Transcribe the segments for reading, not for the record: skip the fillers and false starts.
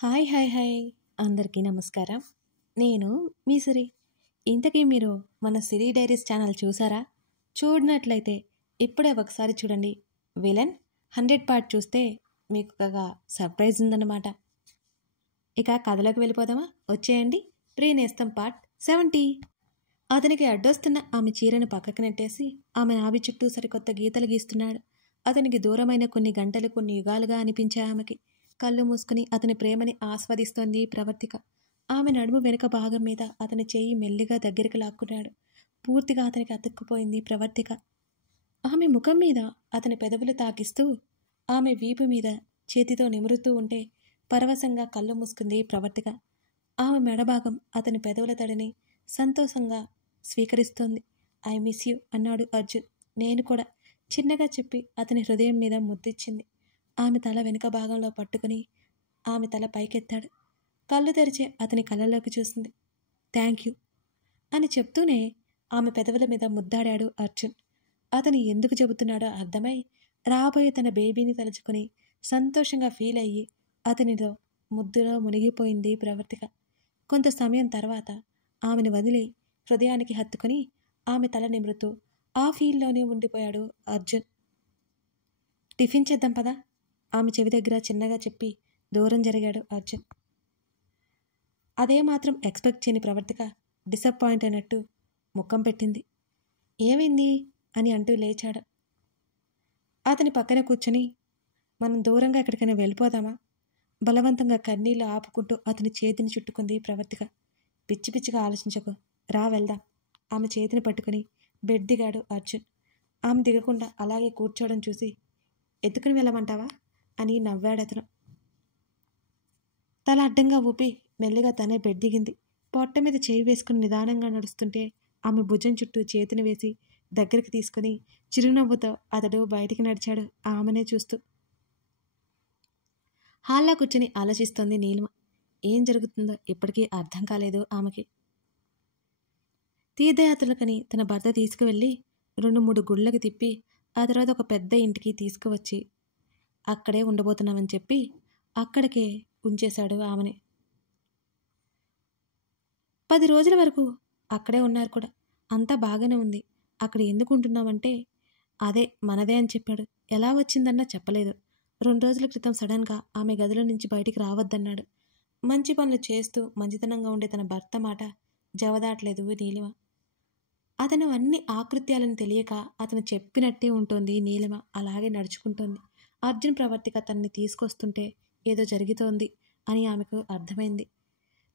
Hi hi hi అందరికీ నమస్కారం. నేను మీ సిరి. ఇంతకీ మీరు మన సిరి డైరీస్ ఛానల్ చూసారా? చూడనట్లయితే ఇప్పుడే ఒకసారి చూడండి. విలన్ 100 పార్ట్ చూస్తే మీకు ఒక సర్ప్రైజ్ ఉందన్నమాట. ఇక కథలోకి వెళ్ళిపోదామా? వచ్చేయండి. ప్రియనేస్తం పార్ట్ 70. అతనికి అడ్డొస్తున్న ఆమె చీరను పక్కకు నెట్టేసి ఆమె నాభి చుట్టూ సరికొత్త గీతలు గీస్తున్నాడు. అతనికి దూరమైన కొన్ని గంటలు కొన్ని యుగాలుగా అనిపించాయి ఆమెకి. కళ్ళు మూసుకుని అతని ప్రేమని ఆస్వాదిస్తోంది ప్రవర్తిక. ఆమె నడుము వెనుక భాగం మీద అతని చెయ్యి మెల్లిగా దగ్గరికి లాక్కున్నాడు. పూర్తిగా అతనికి అతుక్కుపోయింది ప్రవర్తిక. ఆమె ముఖం మీద అతని పెదవులు తాకిస్తూ ఆమె వీపు మీద చేతితో నిమురుతూ ఉంటే పరవశంగా కళ్ళు మూసుకుంది ప్రవర్తిక. ఆమె మెడభాగం అతని పెదవుల తడిని సంతోషంగా స్వీకరిస్తోంది. ఐ మిస్ యూ అన్నాడు అర్జున్. నేను కూడా చిన్నగా చెప్పి అతని హృదయం మీద ముద్దిచ్చింది. ఆమె తల వెనుక భాగంలో పట్టుకుని ఆమె తల పైకెత్తాడు. కళ్ళు తెరిచి అతని కళ్ళలోకి చూసింది. థ్యాంక్ యూ అని చెప్తూనే ఆమె పెదవుల మీద ముద్దాడాడు అర్జున్. అతను ఎందుకు చెబుతున్నాడో అర్థమై రాబోయే తన బేబీని తలుచుకుని సంతోషంగా ఫీల్ అయ్యి అతనిలో ముద్దులో మునిగిపోయింది ప్రవర్తిక. కొంత సమయం తర్వాత ఆమెను వదిలి హృదయానికి హత్తుకుని ఆమె తల నిమృతూ ఆ ఫీల్లోనే ఉండిపోయాడు అర్జున్. టిఫిన్ చేద్దాం పదా, ఆమె చెవి దగ్గర చిన్నగా చెప్పి దూరం జరిగాడు అర్జున్. అదే మాత్రం ఎక్స్పెక్ట్ చేయని ప్రవర్తిక డిసప్పాయింట్ అయినట్టు ముఖం పెట్టింది. ఏమైంది అని అంటూ లేచాడు. అతని పక్కన కూర్చొని మనం దూరంగా ఎక్కడికైనా వెళ్ళిపోదామా? బలవంతంగా కన్నీళ్లు ఆపుకుంటూ అతని చేతిని చుట్టుకుంది ప్రవర్తిక. పిచ్చి పిచ్చిగా ఆలోచించకు, రా వెళ్దాం. ఆమె చేతిని పట్టుకుని బెడ్ దిగాడు అర్జున్. ఆమె దిగకుండా అలాగే కూర్చోవడం చూసి ఎత్తుకుని వెళ్ళమంటావా అని నవ్వాడతను. తల అడ్డంగా ఊపి మెల్లిగా తనే బెడ్ దిగింది. పొట్ట మీద చేయి వేసుకుని నిదానంగా నడుస్తుంటే ఆమె భుజం చుట్టూ చేతిని వేసి దగ్గరికి తీసుకుని చిరునవ్వుతో అతడు బయటికి నడిచాడు ఆమెనే చూస్తూ. హాల్లో కూర్చొని ఆలోచిస్తోంది నీలిమ. ఏం జరుగుతుందో ఇప్పటికీ అర్థం కాలేదు ఆమెకి. తీర్థయాత్రలకని తన భర్త తీసుకువెళ్ళి 2-3 గుళ్ళకి తిప్పి ఆ తర్వాత ఒక పెద్ద ఇంటికి తీసుకువచ్చి అక్కడే ఉండబోతున్నామని చెప్పి అక్కడికే ఉంచేశాడు ఆమెని. 10 రోజుల వరకు అక్కడే ఉన్నారు కూడా. అంతా బాగానే ఉంది. అక్కడ ఎందుకు ఉంటున్నామంటే అదే మనదే అని చెప్పాడు. ఎలా వచ్చిందన్నా చెప్పలేదు. 2 రోజుల క్రితం సడన్గా ఆమె గదిలో నుంచి బయటికి రావద్దన్నాడు. మంచి పనులు చేస్తూ మంచితనంగా ఉండే తన భర్త మాట జవదాట్లేదు నీలిమ. అతను అన్ని ఆకృత్యాలను తెలియక అతను చెప్పినట్టే ఉంటుంది నీలిమ. అలాగే నడుచుకుంటోంది. అర్జున్ ప్రవర్తిక తనని తీసుకొస్తుంటే ఏదో జరుగుతోంది అని ఆమెకు అర్థమైంది.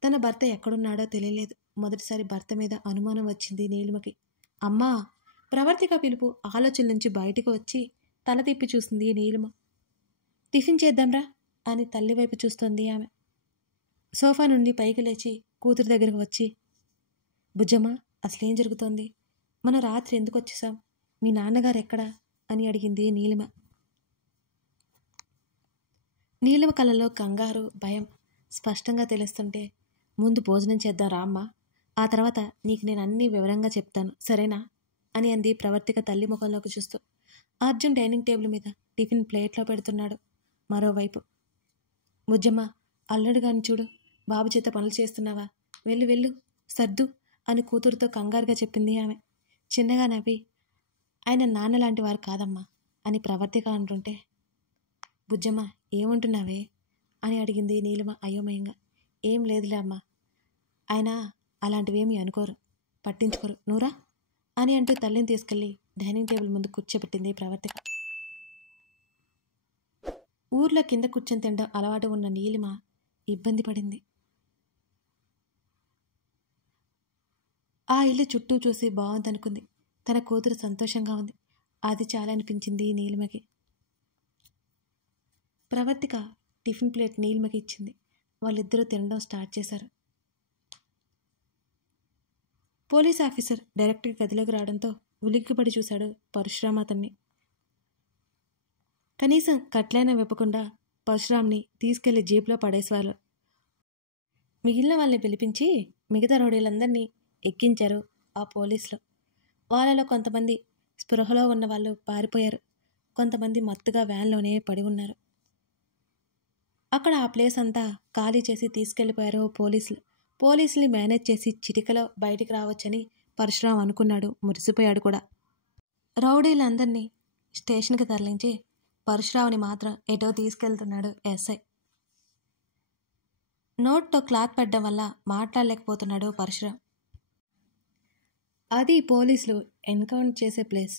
తన భర్త ఎక్కడున్నాడో తెలియలేదు. మొదటిసారి భర్త మీద అనుమానం వచ్చింది నీలిమకి. అమ్మా! ప్రవర్తిక పిలుపు ఆలోచన నుంచి బయటకు వచ్చి తల తిప్పి చూసింది నీలిమ. టిఫిన్ చేద్దాంరా అని తల్లి వైపు చూస్తోంది ఆమె. సోఫా నుండి పైకి లేచి కూతురు దగ్గరకు వచ్చి, బుజ్జమ్మ, అసలేం జరుగుతోంది? మనం రాత్రి ఎందుకు వచ్చేసాం? మీ నాన్నగారు ఎక్కడా అని అడిగింది నీలిమ. నీలిమ కళ్ళలో కంగారు, భయం స్పష్టంగా తెలుస్తుంటే, ముందు భోజనం చేద్దాం రామ్మా, ఆ తర్వాత నీకు నేను అన్నీ వివరంగా చెప్తాను, సరేనా అని అంది ప్రవర్తిక తల్లి ముఖంలోకి చూస్తూ. అర్జున్ డైనింగ్ టేబుల్ మీద టిఫిన్ ప్లేట్లో పెడుతున్నాడు. మరోవైపు, బుజ్జమ్మ, అల్లుడు గారిని చూడు, బాబు చేత పనులు చేస్తున్నావా? వెళ్ళు వెళ్ళు, సర్దు అని కూతురుతో కంగారుగా చెప్పింది ఆమె. చిన్నగా నవ్వి, ఆయన నాన్న లాంటి వారు కాదమ్మా అని ప్రవర్తిక అంటుంటే, బుజ్జమ్మ ఏమంటున్నావే అని అడిగింది నీలిమ అయోమయంగా. ఏం లేదులే అమ్మా, ఆయన అలాంటివేమీ అనుకోరు, పట్టించుకోరు, నూరా అని అంటూ తల్లిని తీసుకెళ్లి డైనింగ్ టేబుల్ ముందు కూర్చోబెట్టింది ప్రవర్తిక. ఊర్లో కింద కూర్చొని తినడం అలవాటు ఉన్న నీలిమ ఇబ్బంది పడింది. ఆ ఇల్లు చుట్టూ చూసి బాగుందనుకుంది. తన కూతురు సంతోషంగా ఉంది. అది చాలా అనిపించింది నీలిమకి. ప్రవర్తిక టిఫిన్ ప్లేట్ నీలిమకి ఇచ్చింది. వాళ్ళిద్దరూ తినడం స్టార్ట్ చేశారు. పోలీస్ ఆఫీసర్ డైరెక్ట్గా గదిలోకి రావడంతో ఉలిక్కిపడి చూశాడు పరశురామ్ అతన్ని. కనీసం కట్లైనా విప్పకుండా పరశురామ్ని తీసుకెళ్లి జీప్లో పడేసేవారు. మిగిలిన వాళ్ళని పిలిపించి మిగతా రౌడీలందరినీ ఎక్కించారు ఆ పోలీసులు. వాళ్ళలో కొంతమంది స్పృహలో ఉన్న వాళ్ళు పారిపోయారు. కొంతమంది మత్తుగా వ్యాన్లోనే పడి ఉన్నారు. అక్కడ ఆ ప్లేస్ అంతా ఖాళీ చేసి తీసుకెళ్లిపోయారు పోలీసులు. పోలీసుల్ని మేనేజ్ చేసి చిటికలో బయటికి రావచ్చని పరశురాం అనుకున్నాడు, మురిసిపోయాడు కూడా. రౌడీలందరినీ స్టేషన్కి తరలించి పరశురావుని మాత్రం ఎటో తీసుకెళ్తున్నాడు ఎస్ఐ. నోట్తో క్లాత్ పెట్టడం వల్ల మాట్లాడలేకపోతున్నాడు పరశురాం. అది పోలీసులు ఎన్కౌంటర్ చేసే ప్లేస్.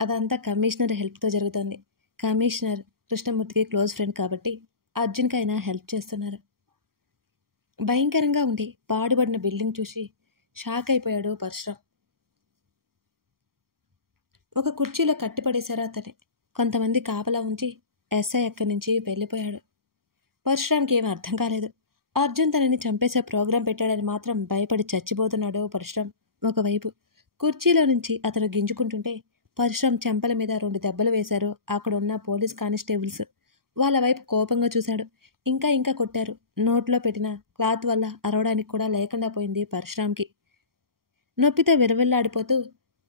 అదంతా కమిషనర్ హెల్ప్తో జరుగుతుంది. కమిషనర్ కృష్ణమూర్తికి క్లోజ్ ఫ్రెండ్ కాబట్టి అర్జున్కి అయినా హెల్ప్ చేస్తున్నారు. భయంకరంగా ఉండి పాడుబడిన బిల్డింగ్ చూసి షాక్ అయిపోయాడు పరశురాం. ఒక కుర్చీలో కట్టిపడేశారు అతన్ని. కొంతమంది కాపలా ఉంచి ఎస్ఐ అక్కడి నుంచి వెళ్ళిపోయాడు. పరశురాంకి ఏమీ అర్థం కాలేదు. అర్జున్ తనని చంపేసే ప్రోగ్రాం పెట్టాడని మాత్రం భయపడి చచ్చిపోతున్నాడు పరశురాం. ఒకవైపు కుర్చీలో నుంచి అతను గింజుకుంటుంటే పరశురాం చెంపల మీద 2 దెబ్బలు వేశారు అక్కడ ఉన్న పోలీస్ కానిస్టేబుల్స్. వాళ్ళ వైపు కోపంగా చూశాడు. ఇంకా కొట్టారు. నోట్లో పెట్టిన క్లాత్ వల్ల అరవడానికి కూడా లేకుండా పోయింది పరశురాంకి. నొప్పితో విరవిల్లాడిపోతూ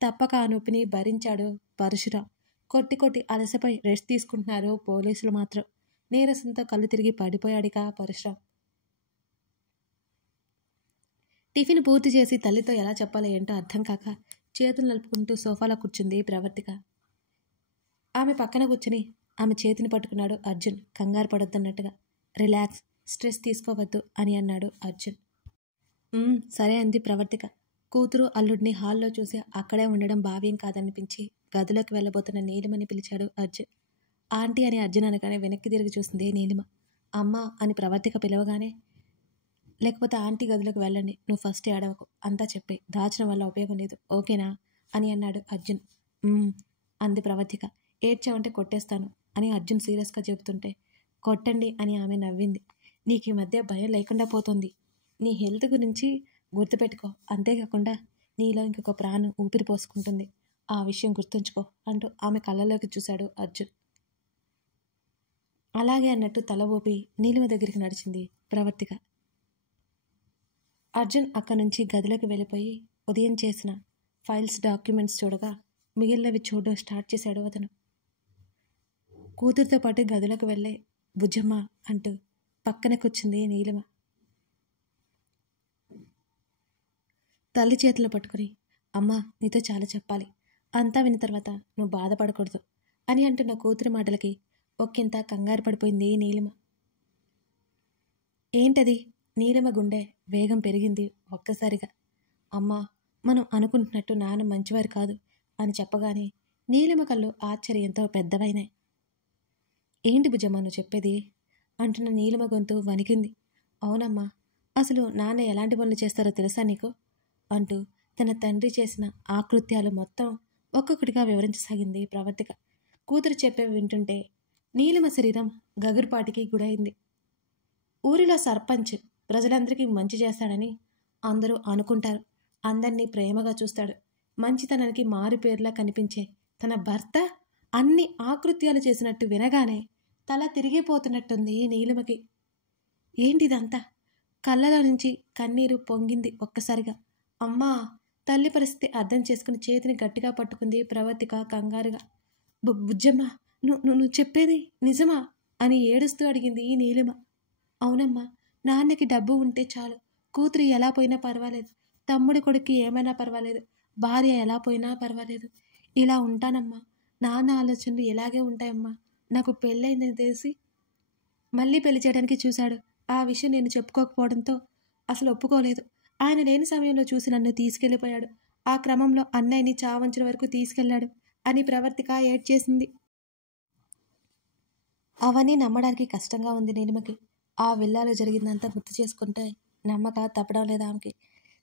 తప్పక ఆ నొప్పిని భరించాడు పరశురాం. కొట్టి అలసపై రెస్ట్ తీసుకుంటున్నారు పోలీసులు మాత్రం. నీరసంతో కళ్ళు తిరిగి పడిపోయాడిక పరశురాం. టిఫిన్ పూర్తి చేసి తల్లితో ఎలా చెప్పాలో ఏంటో అర్థం కాక చేతులు నలుపుకుంటూ సోఫాలో కూర్చుంది ప్రవర్తిక. ఆమె పక్కన కూర్చుని ఆమె చేతిని పట్టుకున్నాడు అర్జున్ కంగారు పడొద్దన్నట్టుగా. రిలాక్స్, స్ట్రెస్ తీసుకోవద్దు అని అన్నాడు అర్జున్. సరే అంది ప్రవర్తిక. కూతురు అల్లుడిని హాల్లో చూసి అక్కడే ఉండడం భావ్యం కాదనిపించి గదిలోకి వెళ్ళబోతున్న నీలిమని పిలిచాడు అర్జున్. ఆంటీ అని అర్జున్ అనగానే వెనక్కి తిరిగి చూసింది నీలిమ. అమ్మ అని ప్రవర్తిక పిలవగానే, లేకపోతే ఆంటీ గదిలోకి వెళ్ళండి, నువ్వు ఫస్ట్ ఏడవకు, అంతా చెప్పే, దాచడం వల్ల ఉపయోగం లేదు, ఓకేనా అని అన్నాడు అర్జున్. అంది ప్రవర్తిక. ఏడ్చావంటే కొట్టేస్తాను అని అర్జున్ సీరియస్గా చెబుతుంటే, కొట్టండి అని ఆమె నవ్వింది. నీకు ఈ మధ్య భయం లేకుండా పోతుంది. నీ హెల్త్ గురించి గుర్తుపెట్టుకో, అంతేకాకుండా నీలో ఇంకొక ప్రాణం ఊపిరి పోసుకుంటుంది, ఆ విషయం గుర్తుంచుకో అంటూ ఆమె కళ్ళలోకి చూశాడు అర్జున్. అలాగే అన్నట్టు తల ఊపి నీలిమ దగ్గరికి నడిచింది ప్రవర్తిక. అర్జున్ అక్కడి నుంచి గదిలోకి వెళ్ళిపోయి ఉదయం చేసిన ఫైల్స్ డాక్యుమెంట్స్ చూడగా మిగిలినవి చూడడం స్టార్ట్ చేశాడు అతను. కూతురితో పాటు గదిలోకి వెళ్ళే బుజ్జమ్మ అంటూ పక్కన కూర్చుంది నీలిమ. తల్లి చేతిలో పట్టుకుని, అమ్మా నీతో చాలా చెప్పాలి, అంతా విన్న తర్వాత నువ్వు బాధపడకూడదు అని అంటున్న కూతురి మాటలకి ఒక్కింత కంగారు పడిపోయింది నీలిమ. ఏంటది? నీలిమ గుండె వేగం పెరిగింది ఒక్కసారిగా. అమ్మా, మనం అనుకుంటున్నట్టు నాన్న మంచివారు కాదు అని చెప్పగానే నీలిమ కళ్ళు ఆశ్చర్యంతో పెద్దవైనాయి. ఏంటి బుజ్జమ్మ నువ్వు చెప్పేది అంటున్న నీలిమ గొంతు వణికింది. అవునమ్మా, అసలు నాన్న ఎలాంటి పనులు చేస్తారో తెలుసా నీకు అంటూ తన తండ్రి చేసిన ఆకృత్యాలు మొత్తం ఒక్కొక్కటిగా వివరించసాగింది ప్రవర్తిక. కూతురు చెప్పేవి వింటుంటే నీలిమ శరీరం గగురుపాటికి గురైంది. ఊరిలో సర్పంచ్ ప్రజలందరికీ మంచి చేస్తాడని అందరూ అనుకుంటారు. అందరినీ ప్రేమగా చూస్తాడు. మంచితనానికి మారు పేర్లా కనిపించే తన భర్త అన్ని ఆకృత్యాలు చేసినట్టు వినగానే తల తిరిగిపోతున్నట్టుంది నీలిమకి. ఏంటిదంతా? కళ్ళలో నుంచి కన్నీరు పొంగింది ఒక్కసారిగా. అమ్మా, తల్లి పరిస్థితి అర్థం చేసుకుని చేతిని గట్టిగా పట్టుకుంది ప్రవర్తిక కంగారుగా. బుజ్జమ్మ, నువ్వు చెప్పేది నిజమా అని ఏడుస్తూ అడిగింది నీలిమ. అవునమ్మా, నాన్నకి డబ్బు ఉంటే చాలు, కూతురు ఎలా పోయినా పర్వాలేదు, తమ్ముడి కొడుక్కి ఏమైనా పర్వాలేదు, భార్య ఎలా పోయినా పర్వాలేదు, ఇలా ఉంటానమ్మా. నాన్న ఆలోచనలు ఇలాగే ఉంటాయమ్మా. నాకు పెళ్ళైందని తెలిసి మళ్ళీ పెళ్లి చేయడానికి చూశాడు. ఆ విషయం నేను చెప్పుకోకపోవడంతో అసలు ఒప్పుకోలేదు. ఆయన లేని సమయంలో చూసి నన్ను తీసుకెళ్ళిపోయాడు. ఆ క్రమంలో అన్నయ్యని చావంచుల వరకు తీసుకెళ్లాడు అని ప్రవర్తిక ఏడ్చేసింది. అవన్నీ నమ్మడానికి కష్టంగా ఉంది నీలిమకి. ఆ విల్లాలో జరిగిందంతా గుర్తు చేసుకుంటే నమ్మక తప్పడం లేదా ఆమెకి.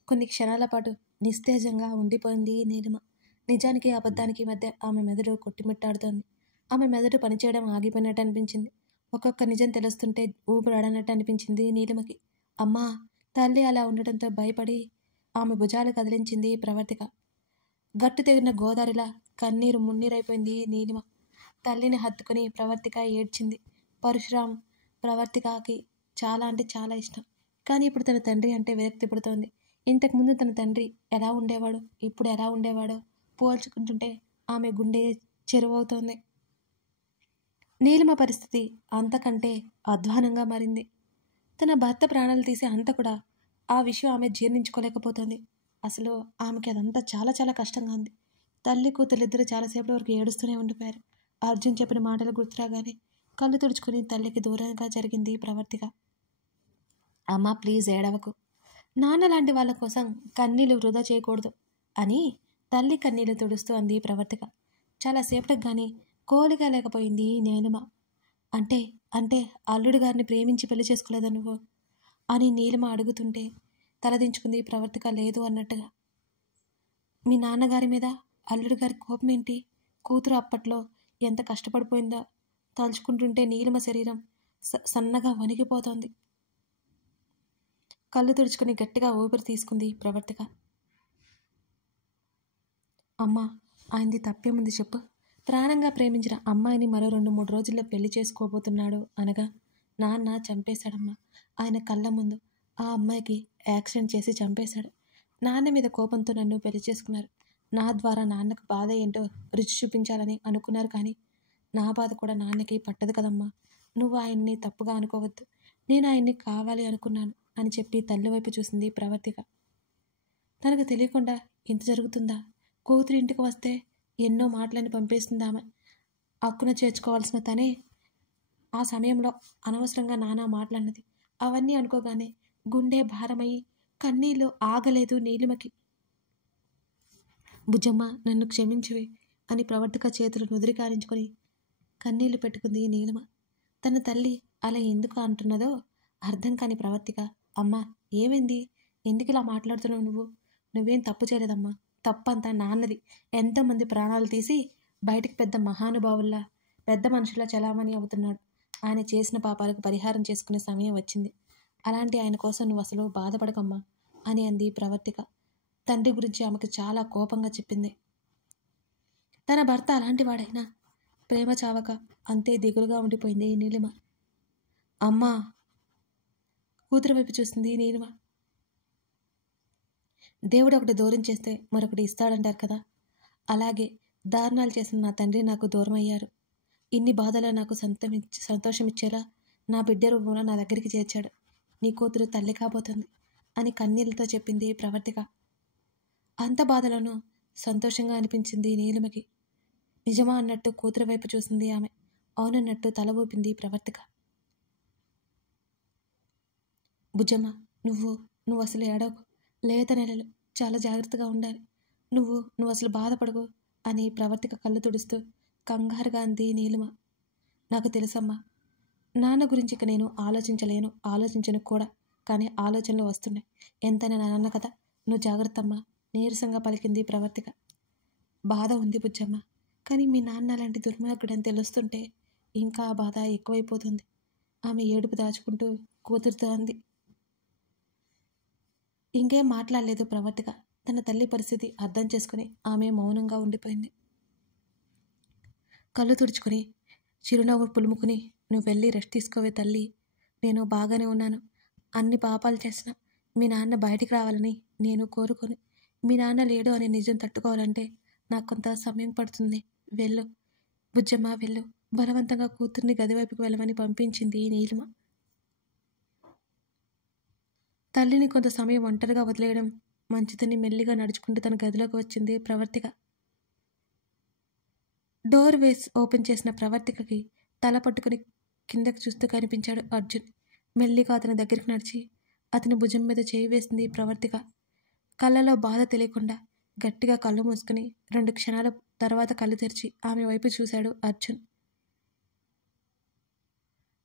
కొన్ని క్షణాల పాటు నిస్తేజంగా ఉండిపోయింది నీలిమ. నిజానికి అబద్ధానికి మధ్య ఆమె మెదడు కొట్టిమిట్టాడుతోంది. ఆమె మెదడు పనిచేయడం ఆగిపోయినట్టు అనిపించింది. ఒక్కొక్క నిజం తెలుస్తుంటే ఊపిరాడనట్టు అనిపించింది నీలిమకి. అమ్మా, తల్లి అలా ఉండటంతో భయపడి ఆమె భుజాలు కదిలించింది ప్రవర్తిక. గట్టు తెగిన గోదారిలా కన్నీరు మున్నీరైపోయింది నీలిమ. తల్లిని హత్తుకుని ప్రవర్తిక ఏడ్చింది. పరశురాం ప్రవర్తికకి చాలా అంటే చాలా ఇష్టం. కానీ ఇప్పుడు తన తండ్రి అంటే విరక్తి పుడుతోంది. ఇంతకుముందు తన తండ్రి ఎలా ఉండేవాడో, ఇప్పుడు ఎలా ఉండేవాడో పోల్చుకుంటుంటే ఆమె గుండె చెరువవుతోంది. నీలిమ పరిస్థితి అంతకంటే అధ్వానంగా మారింది. తన భర్త ప్రాణాలు తీసే అంత కూడా ఆ విషయం ఆమె జీర్ణించుకోలేకపోతుంది. అసలు ఆమెకి అదంతా చాలా చాలా కష్టంగా ఉంది. తల్లి కూతురిద్దరూ చాలాసేపటి వరకు ఏడుస్తూనే ఉండిపోయారు. అర్జున్ చెప్పిన మాటలు గుర్తురాగానే కళ్ళు తుడుచుకుని తల్లికి దూరంగా జరిగింది ప్రవర్తిక. అమ్మా ప్లీజ్ ఏడవకు, నాన్న లాంటి వాళ్ళ కోసం కన్నీళ్లు వృధా చేయకూడదు అని తల్లి కన్నీళ్లు తుడుస్తూ అంది ప్రవర్తిక. చాలాసేపటికి కానీ కోలిక లేకపోయింది నీలిమ. అంటే అంటే అల్లుడు గారిని ప్రేమించి పెళ్లి చేసుకోలేదా నువ్వు అని నీలిమ అడుగుతుంటే తలదించుకుంది ప్రవర్తిక లేదు అన్నట్టుగా. మీ నాన్నగారి మీద అల్లుడు గారి కోపం ఏంటి? కూతురు అప్పట్లో ఎంత కష్టపడిపోయిందో తలుచుకుంటుంటే నీలిమ శరీరం సన్నగా వణికిపోతోంది. కళ్ళు తుడుచుకుని గట్టిగా ఊపిరి తీసుకుంది ప్రవర్తిక. అమ్మా, ఆయనది తప్పేముంది చెప్పు? ప్రాణంగా ప్రేమించిన అమ్మాయిని మరో 2-3 రోజుల్లో పెళ్లి చేసుకోబోతున్నాడు అనగా నాన్న చంపేశాడమ్మా. ఆయన కళ్ళ ముందు ఆ అమ్మాయికి యాక్సిడెంట్ చేసి చంపేశాడు. నాన్న మీద కోపంతో నన్ను పెళ్లి చేసుకున్నారు. నా ద్వారా నాన్నకు బాధ ఏంటో రుచి చూపించాలని అనుకున్నారు. కానీ నా బాధ కూడా నాన్నకి పట్టదు కదమ్మా. నువ్వు ఆయన్ని తప్పుగా అనుకోవద్దు. నేను ఆయన్ని కావాలి అనుకున్నాను అని చెప్పి తల్లి వైపు చూసింది ప్రవర్తిక. తనకు తెలియకుండా ఇంత జరుగుతుందా? కూతురు ఇంటికి వస్తే ఎన్నో మాటలని పంపేసిందామె. అక్కున చేర్చుకోవాల్సిన తనే ఆ సమయంలో అనవసరంగా నానా మాటలన్నది. అవన్నీ అనుకోగానే గుండె భారమయ్యి కన్నీళ్ళు ఆగలేదు నీలిమకి. బుజ్జమ్మ నన్ను క్షమించువే అని ప్రవర్తిక చేతులు నుదిరికారించుకొని కన్నీళ్లు పెట్టుకుంది నీలిమ. తన తల్లి అలా ఎందుకు అంటున్నదో అర్థం కాని ప్రవర్తిక, అమ్మా ఏమైంది? ఎందుకు ఇలా మాట్లాడుతున్నావు నువ్వు? నువ్వేం తప్పు చేయలేదమ్మా. తప్పంతా నాన్నది. ఎంతోమంది ప్రాణాలు తీసి బయటికి పెద్ద మహానుభావుల్లా పెద్ద మనుషులా చలామణి అవుతున్నాడు. ఆయన చేసిన పాపాలకు పరిహారం చేసుకునే సమయం వచ్చింది. అలాంటి ఆయన కోసం నువ్వు అసలు బాధపడకమ్మా అని అంది ప్రవర్తిక. తండ్రి గురించి ఆమెకు చాలా కోపంగా చెప్పింది. తన భర్త అలాంటి వాడైనా ప్రేమ చావక అంతే దిగులుగా ఉండిపోయింది నీలిమ. అమ్మా, కూతురు వైపు చూసింది నీలిమ. దేవుడు ఒకటి దూరం చేస్తే మరొకటి ఇస్తాడంటారు కదా, అలాగే దారుణాలు చేసిన నా తండ్రి నాకు దూరం అయ్యారు. ఇన్ని బాధలు నాకు సంతోషమిచ్చేలా నా బిడ్డ రూపంలో నా దగ్గరికి చేర్చాడు. నీ కూతురు తల్లి కాబోతుంది అని కన్నీళ్లతో చెప్పింది ప్రవర్తిక. అంత బాధలను సంతోషంగా అనిపించింది నీలిమకి. నిజమా అన్నట్టు కూతురు వైపు చూసింది ఆమె. అవునన్నట్టు తల ఊపింది ప్రవర్తిక. బుజ్జమ్మ నువ్వు అసలు ఏడవకు. లేత నెలలు చాలా జాగ్రత్తగా ఉండాలి. నువ్వు అసలు బాధపడకు అని ప్రవర్తిక కళ్ళు తుడుస్తూ కంగారుగా అంది నీలిమ. నాకు తెలుసమ్మా, నాన్న గురించి ఇక నేను ఆలోచించను కూడా. కానీ ఆలోచనలు వస్తున్నాయి. ఎంతైనా నాన్న కదా, నువ్వు జాగ్రత్తమ్మా నీరసంగా పలికింది ప్రవర్తిక. బాధ ఉంది బుజ్జమ్మ, కానీ మీ నాన్న లాంటి దుర్మార్గుడని తెలుస్తుంటే ఇంకా ఆ బాధ ఎక్కువైపోతుంది. ఆమె ఏడుపు దాచుకుంటూ కూతురుతో అంది. ఇంకేం మాట్లాడలేదు ప్రవర్తిక. తన తల్లి పరిస్థితి అర్థం చేసుకుని ఆమె మౌనంగా ఉండిపోయింది. కళ్ళు తుడుచుకుని చిరునవ్వు పులుముకుని, నువ్వు వెళ్ళి రెస్ట్ తీసుకోవే తల్లి, నేను బాగానే ఉన్నాను. అన్ని పాపాలు చేసినా మీ నాన్న బయటికి రావాలని నేను కోరుకొని, మీ నాన్న లేడు అనే నిజం తట్టుకోవాలంటే నాకు కొంత సమయం పడుతుంది. వెళ్ళు బుజ్జమ్మ వెళ్ళు. బలవంతంగా కూతుర్ని గదివైపుకి వెళ్ళమని పంపించింది నీలిమ. తల్లిని కొంత సమయం ఒంటరిగా వదిలేయడం మంచిదని మెల్లిగా నడుచుకుంటూ తన గదిలోకి వచ్చింది ప్రవర్తిక. డోర్ ఓపెన్ చేసిన ప్రవర్తికకి తల పట్టుకుని కిందకు చూస్తూ కనిపించాడు అర్జున్. మెల్లిగా అతని దగ్గరికి నడిచి అతని భుజం మీద చేయి వేసింది ప్రవర్తిక. కళ్ళలో బాధ తెలియకుండా గట్టిగా కళ్ళు మూసుకుని 2 క్షణాల తర్వాత కళ్ళు తెరిచి ఆమె వైపు చూశాడు అర్జున్.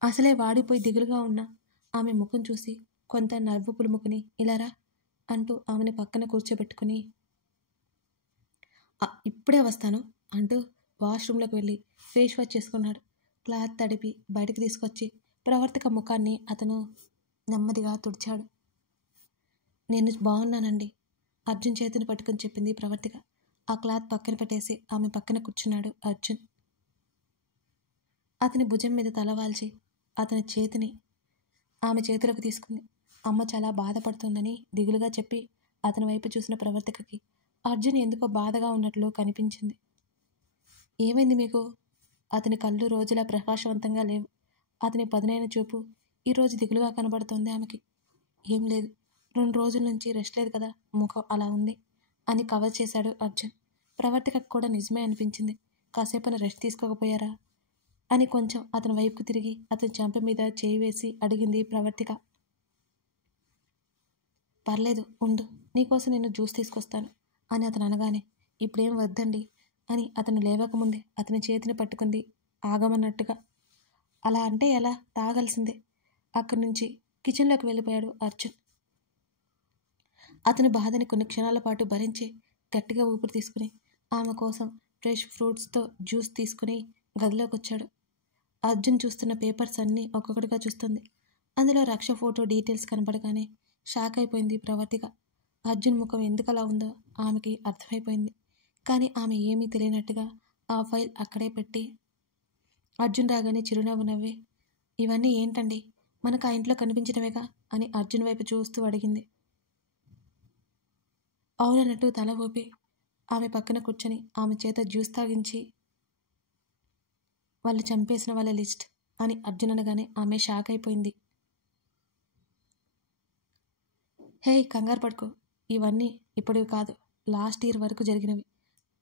అసలే వాడిపోయి దిగులుగా ఉన్న ఆమె ముఖం చూసి కొంత నవ్వు పులుముకుని ఇలారా అంటూ ఆమెను పక్కన కూర్చోబెట్టుకుని, ఇప్పుడే వస్తాను అంటూ వాష్రూమ్లోకి వెళ్ళి ఫేస్ వాష్ చేసుకున్నాడు. క్లాత్ తడిపి బయటకు తీసుకొచ్చి ప్రవర్తిక ముఖాన్ని అతను నెమ్మదిగా తుడిచాడు. నేను బాగున్నానండి అర్జున్ చేతిని పట్టుకుని చెప్పింది ప్రవర్తిక. ఆ క్లాత్ పక్కన పెట్టేసి ఆమె పక్కన కూర్చున్నాడు అర్జున్. అతని భుజం మీద తలవాల్చి అతని చేతిని ఆమె చేతిలోకి తీసుకుంది. అమ్మ చాలా బాధపడుతుందని దిగులుగా చెప్పి అతని వైపు చూసిన ప్రవర్తికకి అర్జున్ ఎందుకో బాధగా ఉన్నట్లు కనిపించింది. ఏమైంది మీకు అతని కళ్ళు రోజులా ప్రకాశవంతంగా లేవు. అతని పదునైన చూపు ఈరోజు దిగులుగా కనబడుతోంది ఆమెకి. ఏం లేదు, 2 రోజుల నుంచి రెస్ట్ లేదు కదా, ముఖం అలా ఉంది అని కవర్ చేశాడు అర్జున్. ప్రవర్తికకు కూడా నిజమే అనిపించింది. కాసేపైనా రెస్ట్ తీసుకోకపోయారా అని కొంచెం అతని వైపుకు తిరిగి అతని చెంప మీద చేయి వేసి అడిగింది ప్రవర్తిక. పర్లేదు ఉండు, నీకోసం నేను జ్యూస్ తీసుకొస్తాను అని అతను అనగానే, ఇప్పుడేం వద్దండి అని అతను లేవకముందే అతని చేతిని పట్టుకుంది ఆగమన్నట్టుగా. అలా అంటే ఎలా, తాగాల్సిందే. అక్కడి నుంచి కిచెన్లోకి వెళ్ళిపోయాడు అర్జున్. అతని బాధని కొన్ని క్షణాల పాటు భరించి గట్టిగా ఊపిరి తీసుకుని ఆమె కోసం ఫ్రెష్ ఫ్రూట్స్తో జ్యూస్ తీసుకుని గదిలోకి వచ్చాడు. అర్జున్ చూస్తున్న పేపర్స్ అన్నీ ఒక్కొక్కటిగా చూస్తుంది. అందులో రక్ష ఫోటో డీటెయిల్స్ కనపడగానే షాక్ అయిపోయింది ప్రవర్తిక. అర్జున్ ముఖం ఎందుకలా ఉందో ఆమెకి అర్థమైపోయింది. కానీ ఆమె ఏమీ తెలియనట్టుగా ఆ ఫైల్ అక్కడే పెట్టి అర్జున్ రాగానే చిరునవ్వు నవ్వి, ఇవన్నీ ఏంటండి, మనకు ఆ ఇంట్లో కనిపించడమేగా అని అర్జున్ వైపు చూస్తూ అడిగింది. అవునన్నట్టు తల ఊపి ఆమె పక్కన కూర్చొని ఆమె చేత జ్యూస్ తాగించి, వాళ్ళు చంపేసిన వాళ్ళ లిస్ట్ అని అర్జున్ అనగానే ఆమె షాక్ అయిపోయింది. హే, కంగారు పడుకో, ఇవన్నీ ఇప్పటివి కాదు, లాస్ట్ ఇయర్ వరకు జరిగినవి.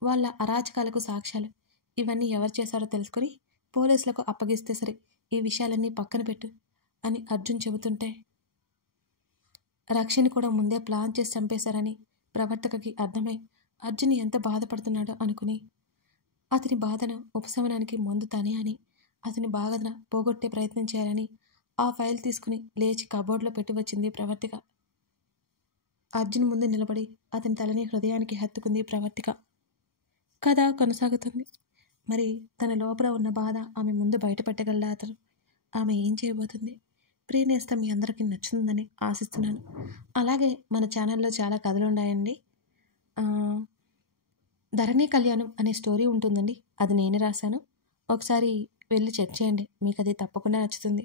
వాళ్ళ అరాచకాలకు సాక్ష్యాలు. ఇవన్నీ ఎవరు చేశారో తెలుసుకొని పోలీసులకు అప్పగిస్తే సరే, ఈ విషయాలన్నీ పక్కన పెట్టు అని అర్జున్ చెబుతుంటే, రక్షని కూడా ముందే ప్లాన్ చేసి చంపేశారని ప్రవర్తకకి అర్థమై అర్జున్ ఎంత బాధపడుతున్నాడో అనుకుని అతని బాధను ఉపశమనానికి మందు తనే అని అతని బాధన పోగొట్టే ప్రయత్నం చేయాలని ఆ ఫైల్ తీసుకుని లేచి కబోర్డ్లో పెట్టి వచ్చింది ప్రవర్తిక. అర్జున్ ముందు నిలబడి అతని తలని హృదయానికి హత్తుకుంది ప్రవర్తిక. కథ కొనసాగుతుంది. మరి తన లోపల ఉన్న బాధ ఆమె ముందు బయటపెట్టగలడా అతను? ఆమె ఏం చేయబోతుంది? ప్రియనేస్తం మీ అందరికీ నచ్చుతుందని ఆశిస్తున్నాను. అలాగే మన ఛానల్లో చాలా కథలు ఉన్నాయండి. ధరణి కళ్యాణం అనే స్టోరీ ఉంటుందండి, అది నేనే రాశాను. ఒకసారి వెళ్ళి చెక్ చేయండి, మీకు అది తప్పకుండా నచ్చుతుంది.